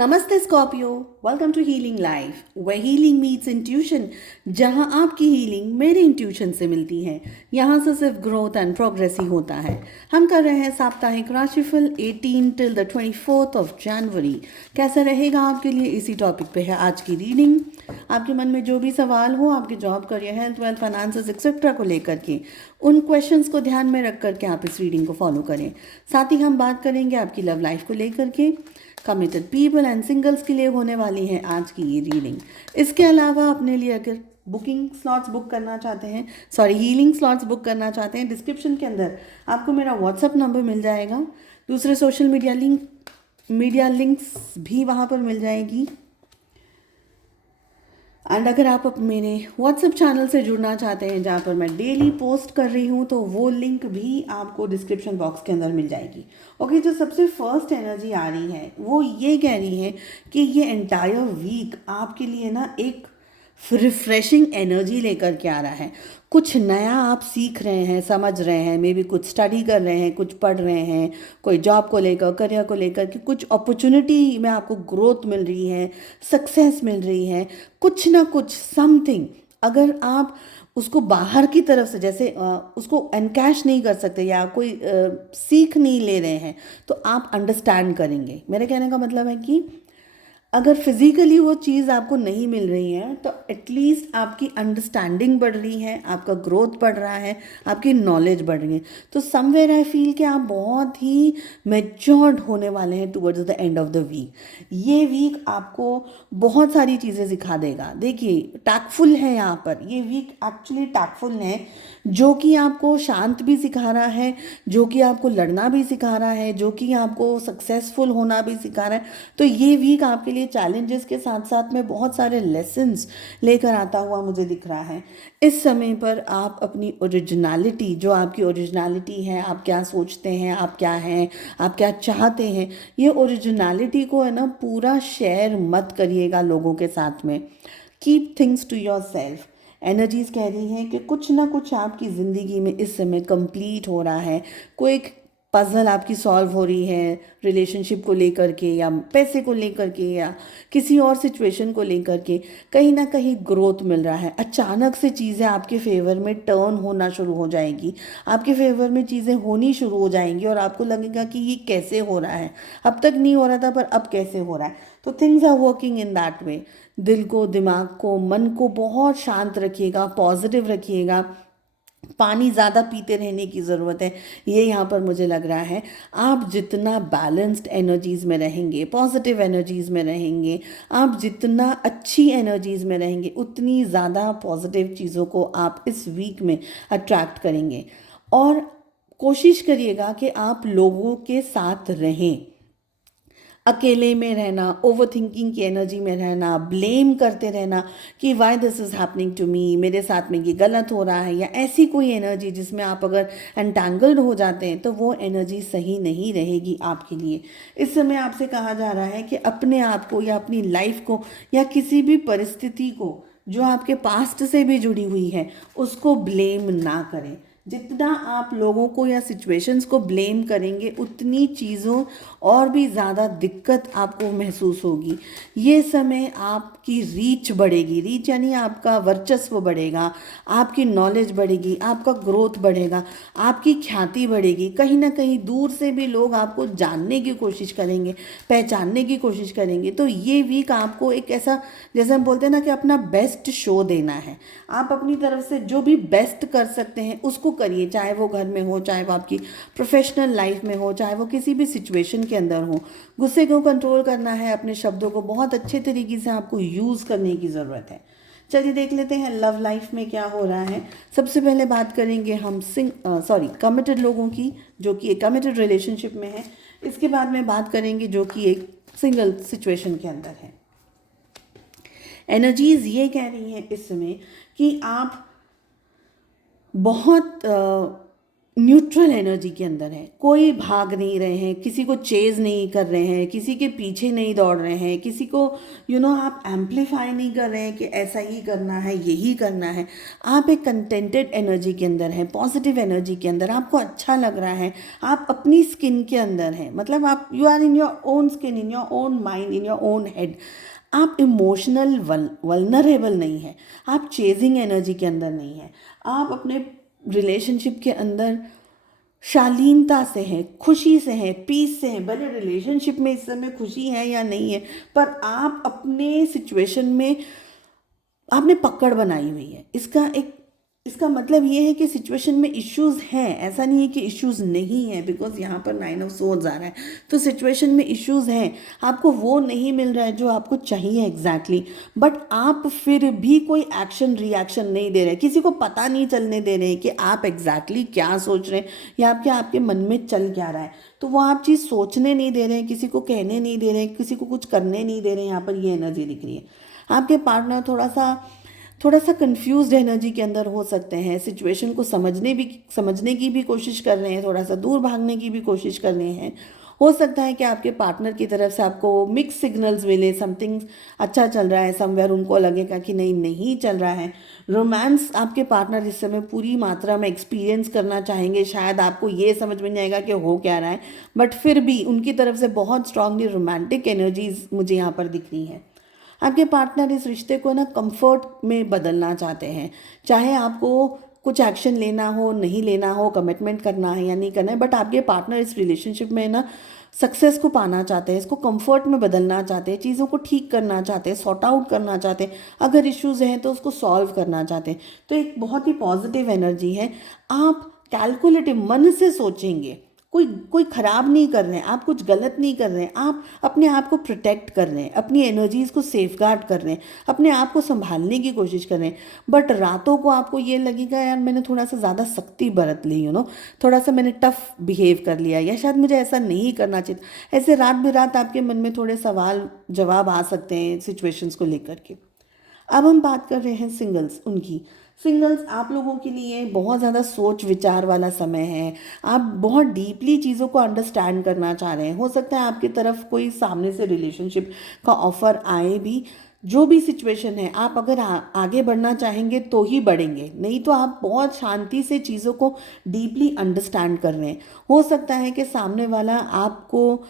नमस्ते Scorpio, welcome to Healing Life Way healing meets intuition. जहां आपकी हीलिंग मेरे इंट्यूशन से मिलती है। यहां से सिर्फ ग्रोथ एंड प्रोग्रेस ही होता है। हम कर रहे हैं साप्ताहिक राशिफल 18 till the 24th of January. कैसा रहेगा आपके लिए, इसी टॉपिक पे है आज की रीडिंग। आपके मन में जो भी सवाल हो आपके job, career, health, wealth, finances etcetera को लेकर के, उन क्वेश्चंस को ध्यान में रख करके आप इस रीडिंग को फॉलो करें। साथ ही हम बात करेंगे आपकी लव लाइफ को लेकर के। कमिटेड पीपल एंड सिंगल्स के लिए होने वाली है आज की ये रीडिंग। इसके अलावा अपने लिए अगर बुकिंग स्लॉट्स बुक करना चाहते हैं, हीलिंग स्लॉट्स बुक करना चाहते हैं, डिस्क्रिप्शन के अंदर आपको मेरा व्हाट्सअप नंबर मिल जाएगा। दूसरे सोशल मीडिया लिंक्स भी वहाँ पर मिल जाएगी। एंड अगर आप मेरे व्हाट्सएप चैनल से जुड़ना चाहते हैं जहाँ पर मैं डेली पोस्ट कर रही हूँ, तो वो लिंक भी आपको डिस्क्रिप्शन बॉक्स के अंदर मिल जाएगी। ओके, जो सबसे फर्स्ट एनर्जी आ रही है वो ये कह रही है कि ये एंटायर वीक आपके लिए ना एक रिफ्रेशिंग एनर्जी लेकर के आ रहा है। कुछ नया आप सीख रहे हैं, समझ रहे हैं, मे बी कुछ स्टडी कर रहे हैं, कुछ पढ़ रहे हैं, कोई जॉब को लेकर, करियर को लेकर कि कुछ अपॉर्चुनिटी में आपको ग्रोथ मिल रही है, सक्सेस मिल रही है, कुछ ना कुछ समथिंग। अगर आप उसको बाहर की तरफ से जैसे उसको एनकैश नहीं कर सकते या कोई सीख नहीं ले रहे हैं, तो आप अंडरस्टैंड करेंगे। मेरे कहने का मतलब है कि अगर फिजिकली वो चीज़ आपको नहीं मिल रही है, तो एटलीस्ट आपकी अंडरस्टैंडिंग बढ़ रही है, आपका ग्रोथ बढ़ रहा है, आपकी नॉलेज बढ़ रही है। तो समवेयर आई फील कि आप बहुत ही मेच्योर्ड होने वाले हैं towards the end of the week. ये वीक आपको बहुत सारी चीज़ें सिखा देगा। देखिए, टैक्टफुल है यहाँ पर, ये वीक एक्चुअली टैक्टफुल है, जो कि आपको शांत भी सिखा रहा है, जो कि आपको लड़ना भी सिखा रहा है, जो कि आपको सक्सेसफुल होना भी सिखा रहा है। तो ये वीक आपके लिए चैलेंजेस के साथ साथ में बहुत सारे लेसन्स लेकर आता हुआ मुझे दिख रहा है। इस समय पर आप अपनी ओरिजिनलिटी, जो आपकी ओरिजिनलिटी है, आप क्या सोचते हैं, आप क्या हैं, आप क्या चाहते हैं, ये ओरिजिनलिटी को है ना पूरा शेयर मत करिएगा लोगों के साथ में। Keep things to yourself. Energies कह रही हैं कि कुछ ना कुछ आपकी ज़िंदगी में इस समय कंप्लीट हो रहा है। कोई एक पजल आपकी सॉल्व हो रही है रिलेशनशिप को लेकर के, या पैसे को लेकर के, या किसी और सिचुएशन को लेकर के। कहीं ना कहीं ग्रोथ मिल रहा है। अचानक से चीज़ें आपके फेवर में टर्न होना शुरू हो जाएगी, आपके फेवर में चीज़ें होनी शुरू हो जाएंगी और आपको लगेगा कि ये कैसे हो रहा है, अब तक नहीं हो रहा था पर अब कैसे हो रहा है। तो things are working in that way. दिल को, दिमाग को, मन को बहुत शांत रखिएगा, पॉजिटिव रखिएगा। पानी ज़्यादा पीते रहने की ज़रूरत है, ये यहाँ पर मुझे लग रहा है। आप जितना बैलेंस्ड एनर्जीज़ में रहेंगे, पॉजिटिव एनर्जीज़ में रहेंगे, आप जितना अच्छी एनर्जीज़ में रहेंगे, उतनी ज़्यादा पॉजिटिव चीज़ों को आप इस वीक में अट्रैक्ट करेंगे। और कोशिश करिएगा कि आप लोगों के साथ रहें। अकेले में रहना, ओवर थिंकिंग की एनर्जी में रहना, ब्लेम करते रहना कि why this is happening to me, मेरे साथ में ये गलत हो रहा है, या ऐसी कोई एनर्जी जिसमें आप अगर एंटैंगल्ड हो जाते हैं, तो वो एनर्जी सही नहीं रहेगी आपके लिए। इस समय आपसे कहा जा रहा है कि अपने आप को या अपनी लाइफ को या किसी भी परिस्थिति को जो आपके पास्ट से भी जुड़ी हुई है, उसको ब्लेम ना करें। जितना आप लोगों को या सिचुएशंस को ब्लेम करेंगे, उतनी चीज़ों और भी ज़्यादा दिक्कत आपको महसूस होगी। ये समय आपकी रीच बढ़ेगी, रीच यानी आपका वर्चस्व बढ़ेगा, आपकी नॉलेज बढ़ेगी, आपका ग्रोथ बढ़ेगा, आपकी ख्याति बढ़ेगी। कहीं ना कहीं दूर से भी लोग आपको जानने की कोशिश करेंगे, पहचानने की कोशिश करेंगे। तो ये वीक आपको एक ऐसा, जैसे हम बोलते हैं ना कि अपना बेस्ट शो देना है। आप अपनी तरफ से जो भी बेस्ट कर सकते हैं उसको करिए, चाहे वो घर में हो, चाहे वो आपकी प्रोफेशनल लाइफ में हो, चाहे वो किसी भी सिचुएशन के अंदर हो। गुस्से को कंट्रोल करना है, अपने शब्दों को बहुत अच्छे तरीके से आपको यूज़ करने की ज़रूरत है। चलिए देख लेते हैं लव लाइफ में क्या हो रहा है। सबसे पहले बात करेंगे हम कमिटेड लोगों की, जो कि एक कमिटेड रिलेशनशिप में है। इसके बाद में बात करेंगे जो कि एक सिंगल सिचुएशन के अंदर है। एनर्जीज ये कह रही हैं इस समय कि आप बहुत न्यूट्रल एनर्जी के अंदर है, कोई भाग नहीं रहे हैं, किसी को चेज नहीं कर रहे हैं, किसी के पीछे नहीं दौड़ रहे हैं, किसी को आप एम्पलीफाई नहीं कर रहे हैं कि ऐसा ही करना है, यही करना है। आप एक कंटेंटेड एनर्जी के अंदर हैं, पॉजिटिव एनर्जी के अंदर, आपको अच्छा लग रहा है, आप अपनी स्किन के अंदर हैं, मतलब आप you are in your own skin, in your own mind, in your own head. आप इमोशनल वल्नरेबल नहीं है, आप चेजिंग एनर्जी के अंदर नहीं है, आप अपने रिलेशनशिप के अंदर शालीनता से हैं, खुशी से हैं, पीस से हैं। भले रिलेशनशिप में इस समय खुशी है या नहीं है, पर आप अपने सिचुएशन में आपने पकड़ बनाई हुई है। इसका मतलब ये है कि सिचुएशन में इश्यूज हैं, ऐसा नहीं है कि इश्यूज नहीं है, बिकॉज यहाँ पर 9 ऑफ सोर्ड्स आ रहा है, तो सिचुएशन में इश्यूज हैं, आपको वो नहीं मिल रहा है जो आपको चाहिए एग्जैक्टली, बट आप फिर भी कोई एक्शन रिएक्शन नहीं दे रहे, किसी को पता नहीं चलने दे रहे हैं कि आप एग्जैक्टली क्या सोच रहे हैं या आपके मन में चल क्या रहा है। तो वो आप चीज़ सोचने नहीं दे रहे हैं, किसी को कहने नहीं दे रहे हैं, किसी को कुछ करने नहीं दे रहे हैं। यहाँ पर ये एनर्जी दिख रही है। आपके पार्टनर थोड़ा सा कंफ्यूज्ड एनर्जी के अंदर हो सकते हैं, सिचुएशन को समझने की भी कोशिश कर रहे हैं, थोड़ा सा दूर भागने की भी कोशिश कर रहे हैं। हो सकता है कि आपके पार्टनर की तरफ से आपको मिक्स सिग्नल्स मिले, समथिंग अच्छा चल रहा है, समवेयर उनको लगेगा कि नहीं चल रहा है। रोमांस आपके पार्टनर इस समय पूरी मात्रा में एक्सपीरियंस करना चाहेंगे, शायद आपको ये समझ में नहीं आएगा कि हो क्या रहा है, बट फिर भी उनकी तरफ से बहुत स्ट्रांगली रोमांटिक एनर्जीज मुझे यहाँ पर दिख रही हैं। आपके पार्टनर इस रिश्ते को ना कंफर्ट में बदलना चाहते हैं, चाहे आपको कुछ एक्शन लेना हो, नहीं लेना हो, कमिटमेंट करना है या नहीं करना है, बट आपके पार्टनर इस रिलेशनशिप में ना सक्सेस को पाना चाहते हैं, इसको कंफर्ट में बदलना चाहते हैं, चीज़ों को ठीक करना चाहते हैं, सॉर्ट आउट करना चाहते हैं, अगर इश्यूज़ हैं तो उसको सॉल्व करना चाहते हैं। तो एक बहुत ही पॉजिटिव एनर्जी है। आप कैलकुलेटिव मन से सोचेंगे, कोई ख़राब नहीं कर रहे हैं, आप कुछ गलत नहीं कर रहे हैं, आप अपने आप को प्रोटेक्ट कर रहे हैं, अपनी एनर्जीज़ को सेफगार्ड कर रहे हैं, अपने आप को संभालने की कोशिश कर रहे हैं। बट रातों को आपको ये लगेगा यार मैंने थोड़ा सा ज़्यादा सख्ती बरत ली, थोड़ा सा मैंने टफ बिहेव कर लिया, या शायद मुझे ऐसा नहीं करना चाहिए। ऐसे रात बेरात आपके मन में थोड़े सवाल जवाब आ सकते हैं सिचुएशंस को लेकर के। अब हम बात कर रहे हैं सिंगल्स आप लोगों के लिए बहुत ज़्यादा सोच विचार वाला समय है। आप बहुत डीपली चीज़ों को अंडरस्टैंड करना चाह रहे हैं। हो सकता है आपकी तरफ कोई सामने से रिलेशनशिप का ऑफ़र आए भी। जो भी सिचुएशन है, आप अगर आगे बढ़ना चाहेंगे तो ही बढ़ेंगे, नहीं तो आप बहुत शांति से चीज़ों को डीपली अंडरस्टैंड कर रहे हैं। हो सकता है कि सामने वाला आपको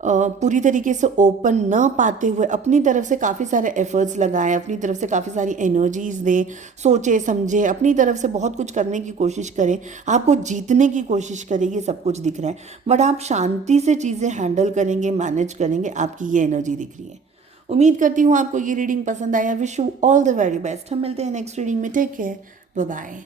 पूरी तरीके से ओपन न पाते हुए अपनी तरफ से काफ़ी सारे एफर्ट्स लगाए, अपनी तरफ से काफ़ी सारी एनर्जीज़ दें, सोचे समझे, अपनी तरफ से बहुत कुछ करने की कोशिश करें, आपको जीतने की कोशिश करें, ये सब कुछ दिख रहा है। बट आप शांति से चीज़ें हैंडल करेंगे, मैनेज करेंगे, आपकी ये एनर्जी दिख रही है। उम्मीद करती हूँ आपको ये रीडिंग पसंद आया। Wish you all the very best. हम मिलते हैं नेक्स्ट रीडिंग में। Take care, bye bye.